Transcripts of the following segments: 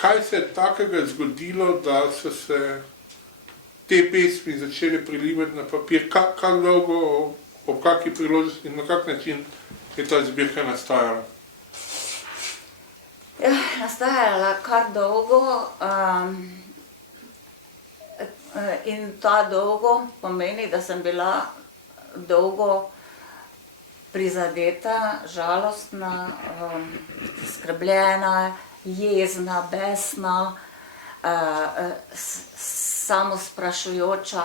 kaj se je takega zgodilo, da so se te pesmi začele prilivati na papir? Kako dolgo, ob kakšni priložnosti in na kak način je ta zbirka nastajala? Ja, nastajala kar dolgo in ta dolgo pomeni, da sem bila dolgo prizadeta, žalostna, skrbljena, jezna, besna, samosprašujoča,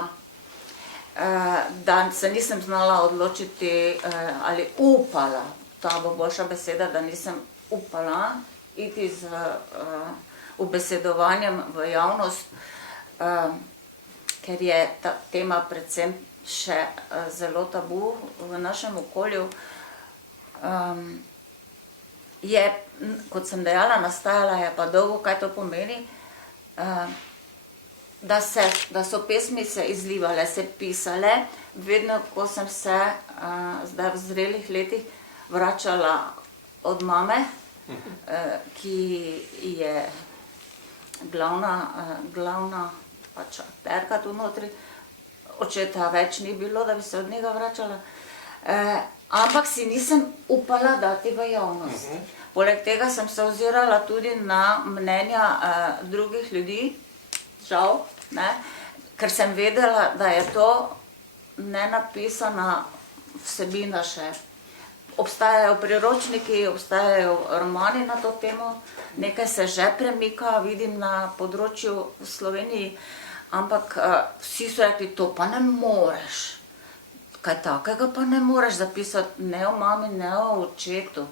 da se nisem znala odločiti ali upala, ta bo boljša beseda, da nisem upala iti z ubesedovanjem v javnost, ker je ta tema predvsem še zelo tabu v našem okolju. Je, kot sem dejala, nastajala je pa dolgo, kaj to pomeni, da so pesmi se izlivale, se pisale, vedno, ko sem se zdaj v zrelih letih vračala od mame, ki je glavna pač akterka tu notri. Očeta več ni bilo, da bi se od njega vračala, ampak si nisem upala dati v javnost. Poleg tega sem se ozirala tudi na mnenja drugih ljudi, žal, ne, ker sem vedela, da je to nenapisana vsebina še. Obstajajo priročniki, obstajajo romani na to temo, nekaj se že premika, vidim na področju v Sloveniji, ampak vsi so rekli, to pa ne moreš. Kaj takega pa ne moreš zapisati ne o mami, ne o očetu,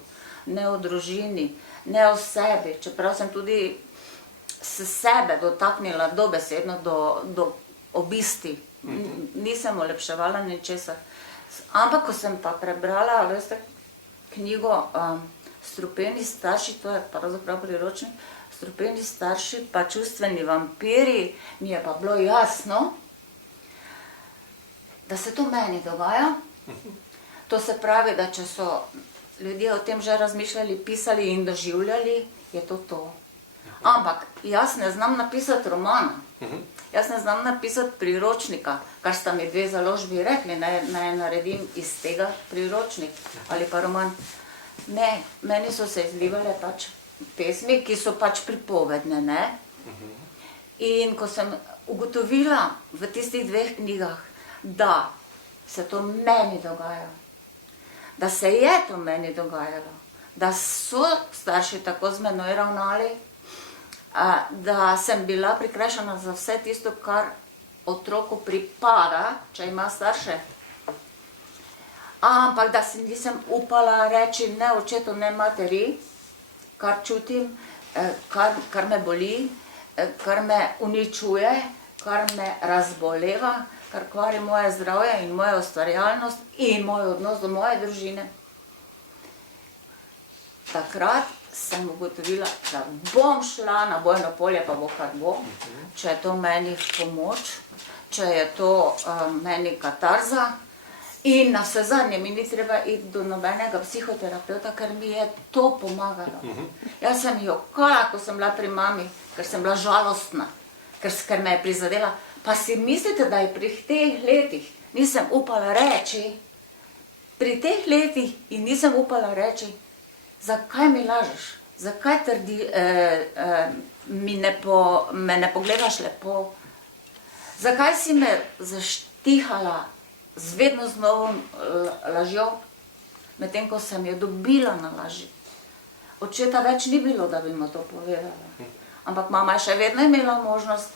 ne o družini, ne o sebi. Čeprav sem tudi s sebe dotaknila dobesedno do obisti. Nisem olepševala ničesar. Ampak ko sem pa prebrala, veste, knjigo Strupeni starši, to je pravzaprav priročnik, Strupeni starši pa čustveni vampiri, mi je pa bilo jasno, da se to meni dogaja. To se pravi, da če so ljudje o tem že razmišljali, pisali in doživljali, je to to. Ampak jaz ne znam napisati romana, jaz ne znam napisati priročnika, kar sta mi dve založbi rekli, naj naredim iz tega priročnik ali pa roman. Ne, meni so se izlivale pač pesmi, ki so pač pripovedne, ne. In ko sem ugotovila v tistih dveh knjigah, da se to meni dogaja, da se je to meni dogajalo, da so starši tako z menoj ravnali, da sem bila prikrajšana za vse tisto, kar otroku pripada, če ima starše. Ampak da si nisem upala reči ne očetu, ne materi, kar čutim, kar me boli, kar me uničuje, kar me razboleva, kar kvari moje zdravje in mojo ustvarjalnost in moj odnos do moje družine. Takrat sem ugotovila, da bom šla na bojno polje, pa bo kar bo, če je to meni v pomoč, če je to meni katarza. In na vse zadnje mi ni treba iti do nobenega psihoterapeuta, ker mi je to pomagalo. Jaz sem jokala, ko sem bila pri mami, ker sem bila žalostna, ker me je prizadela. Pa si mislite, da je pri teh letih nisem upala reči, pri teh letih in nisem upala reči, zakaj mi lažeš, zakaj me ne pogledaš lepo, zakaj si me zaštihala z vedno z novo lažjo, medtem ko sem jo dobila na laži. Očeta več ni bilo, da bi mu to povedala. Ampak mama je še vedno imela možnost,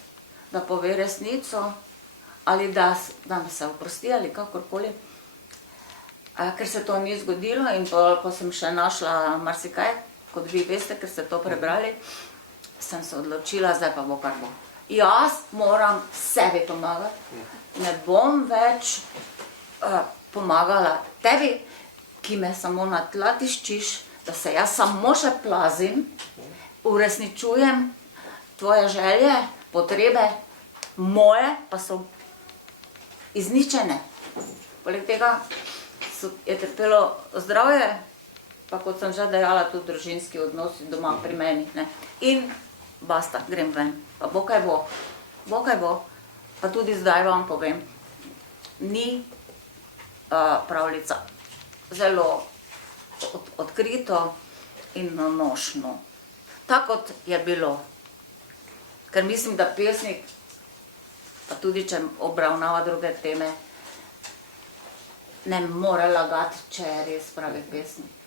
da pove resnico, ali da me se oprosti, ali kakorkoli. Ker se to ni zgodilo in ko sem še našla marsikaj, kot vi veste, ker ste to prebrali, sem se odločila, zdaj pa bo kar bo. Jaz moram sebi pomagati. Ne bom več pomagala tebi, ki me samo na tla tiščiš, da se jaz samo še plazim, uresničujem tvoje želje, potrebe, moje pa so izničene. Poleg tega je trpelo zdravje, pa kot sem že dejala, tudi družinski odnosi doma pri meni. In basta, grem ven, pa bo kaj bo, bo kaj bo, pa tudi zdaj vam povem, ni pravljica zelo odkrito in nanošno, tako kot je bilo, ker mislim, da pesnik, pa tudi če obravnava druge teme, ne more lagati, če je res pravi pesnik.